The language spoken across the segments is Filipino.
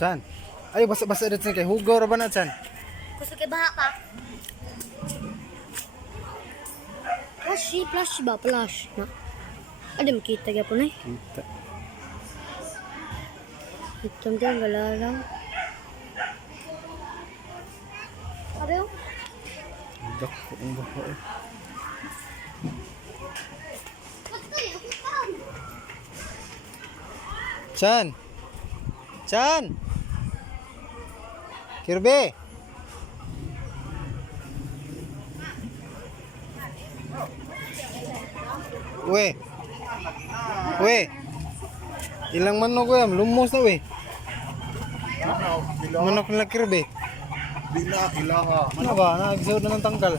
Chan. Ayo basa-basa dito kay hugo ra ba na Chan? Gusto kay baha ka? Flash ba? Flash. Na. Ada makita gyapon eh. Kita. Itong dia galarang. Ayo. Dak ko ang baho eh. Chan. Chan. Kirby. We. We. Ilang manok we, lumos na we. Manok nila Kirby. Bila, ilaha. Ano ba? Nag-episode na ng tangkal.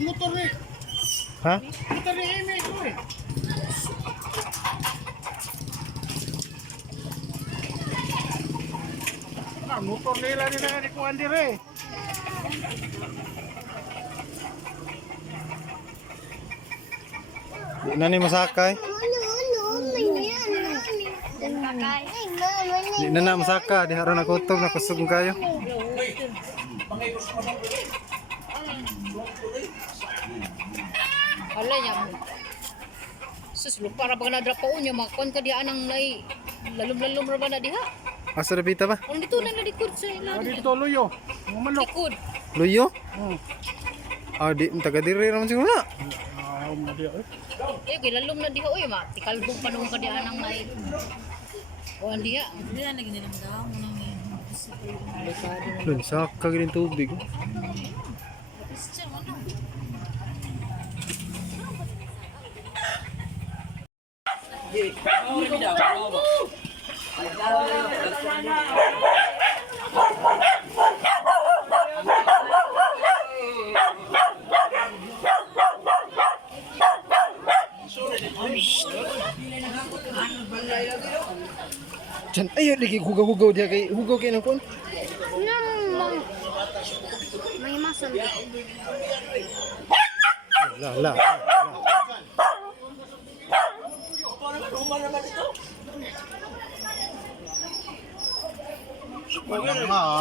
Motor ni. Ha? Motor ni ini tu. Motor nila ni na ni kuan dire. Di na ni masakay. Di na na masaka. Di haron nakutog, nakusog kayo. Ala niya. Sus, para pag nadrapaon niya, makakon ka diya anang nai lalom-lalom ra ba na diha? Asa na pita ba? Kung dito na likod sa ilalim. Dito luyo. Mga manok. Likod. Luyo? Ah, di taga diri naman siguro na. Eh, kay lalom na diha. Uy, ma, tikalbong panong ka diya anang nai. O, diha. Hindi na naging nilamdaw mo nang Lun, saka ganyan tubig. Chan, ayo lagi hugaw-hugaw dia kay hugaw kay nang kon. May masal. La.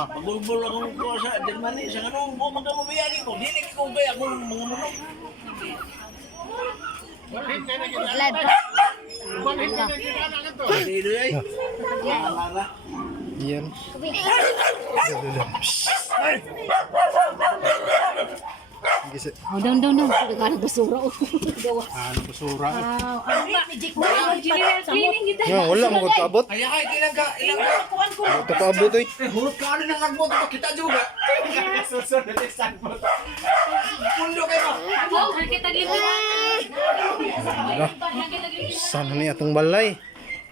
Pagbulbul akong kuha sa Germany. Sa ganun, buong magkamabiyagi ko. Hindi ko kaya akong mga manok. Live ka. Dito ay. Iyan. Gisa. Oh, down. Nagkana basura. Ano ko sura? General cleaning kita. Nga wala mo ko abot. Ay, ilang ka. Ito pa abot oy. Hulot ka ano ng agbot ito. Kita juga. Susunod na isang bot. Pundo kayo. Kita glimpse. Sana ni atong balay.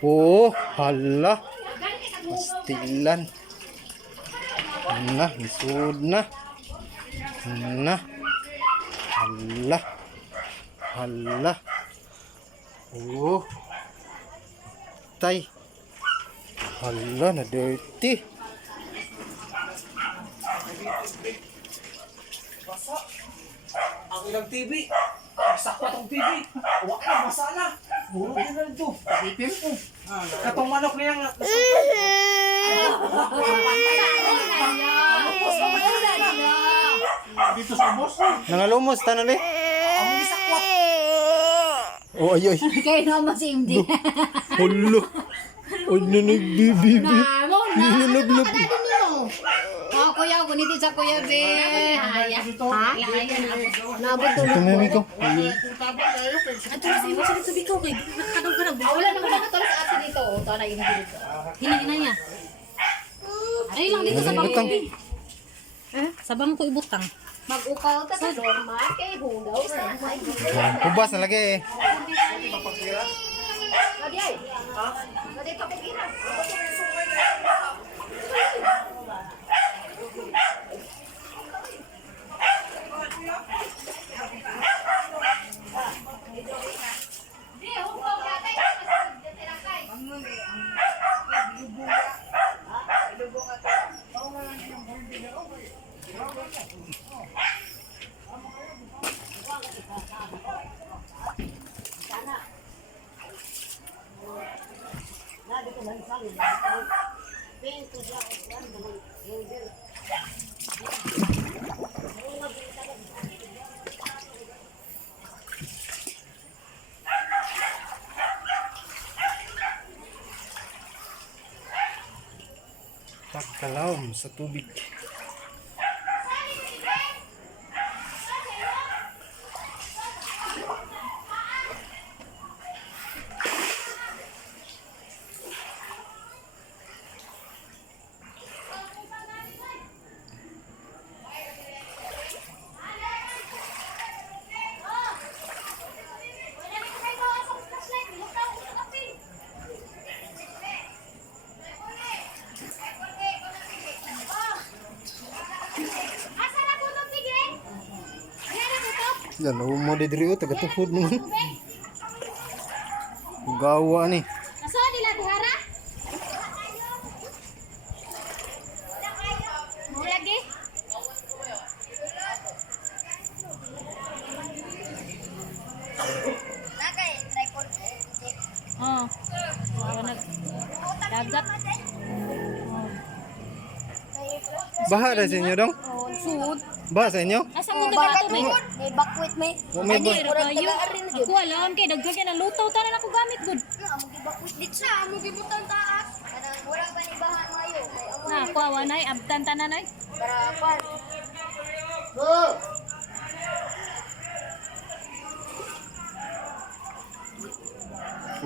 Oh, hala. Pastilan. Nah, isud na. Nah. Hala. Oh. Tay. Hala, na dirty. Ang ilang TV. Sakwa tong TV. Huwag na, masala. Burog na lang ito. Ipim ko. Katong manok niya nga. Dito sa boss. Nangalumos tanan eh. Ang sakwa. Oh, ay. Kaya naman si MD. Hala. Ay, nanagbibibi. Nilalablab. Oh, kuya, kuniti sa kuya, be. Haya. Ha? Nabot to. Ito mami ko. At sa imo sa tubig ko kay nakadaw ka na. Wala naman nakatulog sa atin dito. Ito na yung dito. Hina niya. Aray lang dito sa Walang bangko. butang. Sa bangko ibutang. Mag-ukaw ta sa dorma kay hudaw sa may. Hubas na lagi eh. Lagi ay. Lagi pa kira. Pagkalawom sa tubig. Yan, mo di diri taga tuhod naman. Gawa ni. Aso nila dihara? Mo lagi? Oh. Nag dagat. Baha na sa inyo dong? Oh, sud. Baha sa inyo? Asa mo dagat to, may? May bakwit may. May Hindi, ba? kayo. Ako alam kay daghan na lutaw tanan ako gamit gud. Amo gibakwit dit sa, amo gibutang taas. Kanang wala pa ni bahan mayo. Kay amo Na ako awanay abtan tanan ay. barapan.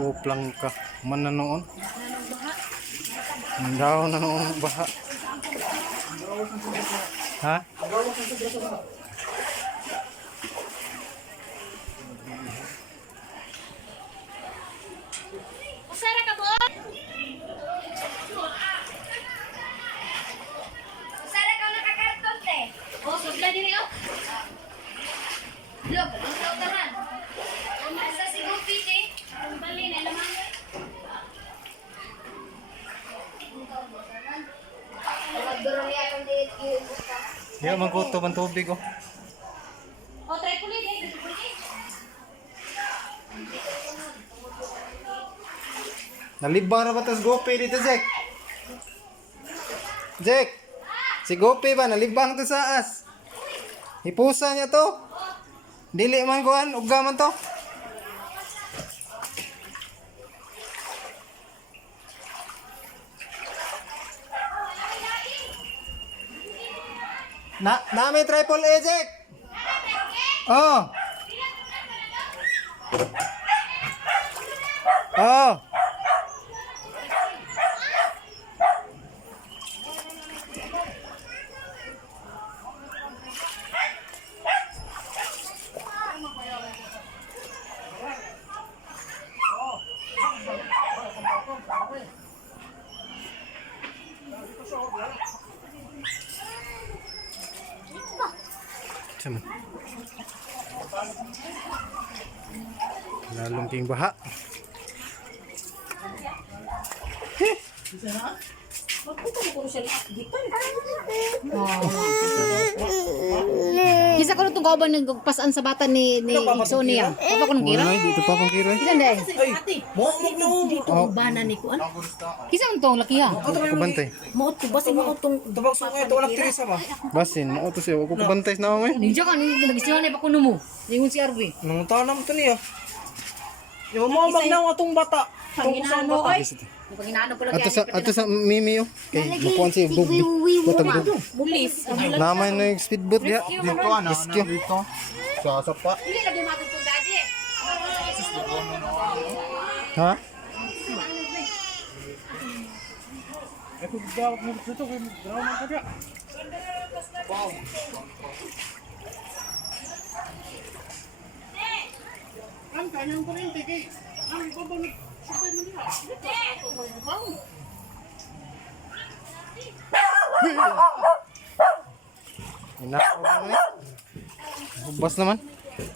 Uplang ka. Man na noon. Daw na noon baha. Ha? Usara ka mo. Sara ka nakakarton te. Oh, sugla diri oh. Log, ang tautaran. Asa si Gupi te? Ang bali na naman. Magduro niya kung di iubusta. Di man ko to man tubig oh. Oh, try ko din. Nalibang na ba tas Gopi dito, Jack? Jack! Si Gopi ba? Nalibang to sa as. Hipusa niya to. Dili man kuhan, ugga man to. May triple A, Jack! Oh! Oh! Sama. Lalong king baha. Kisa ko nung kauban nagpasan sa bata ni Sonia. Papa ko nung kira. Wala, dito pa kong kira. Ilan day? Moamog na mo. Dito ang bana ni kuan. Kisa nung laki ha. Ako bantay. Maot ko basi mo tong Tabag sungay, ito walang tirisa ba? Basin, mo to siya. Ako bantay na ako eh. Ninja ka ni nagisihan ay pa kuno mo. Ningon si Arby. Nung tanam to niya. Yung moamog na ang atong bata. Itong usang bata. Paginaano ko lagi. Ato sa Mimi oh. Kay mukuan si Bugbi. Kutag dug. Bulis. Namay na yung speedboat diha. Dito ana, dito. Sa sapa. Hindi lagi matutong dadi. Ha? Ako gawak mo dito, kay draw man ka diya. Ang kanang ko rin tigi. Ang ko ba sabay mo diha? Ina. Bas naman.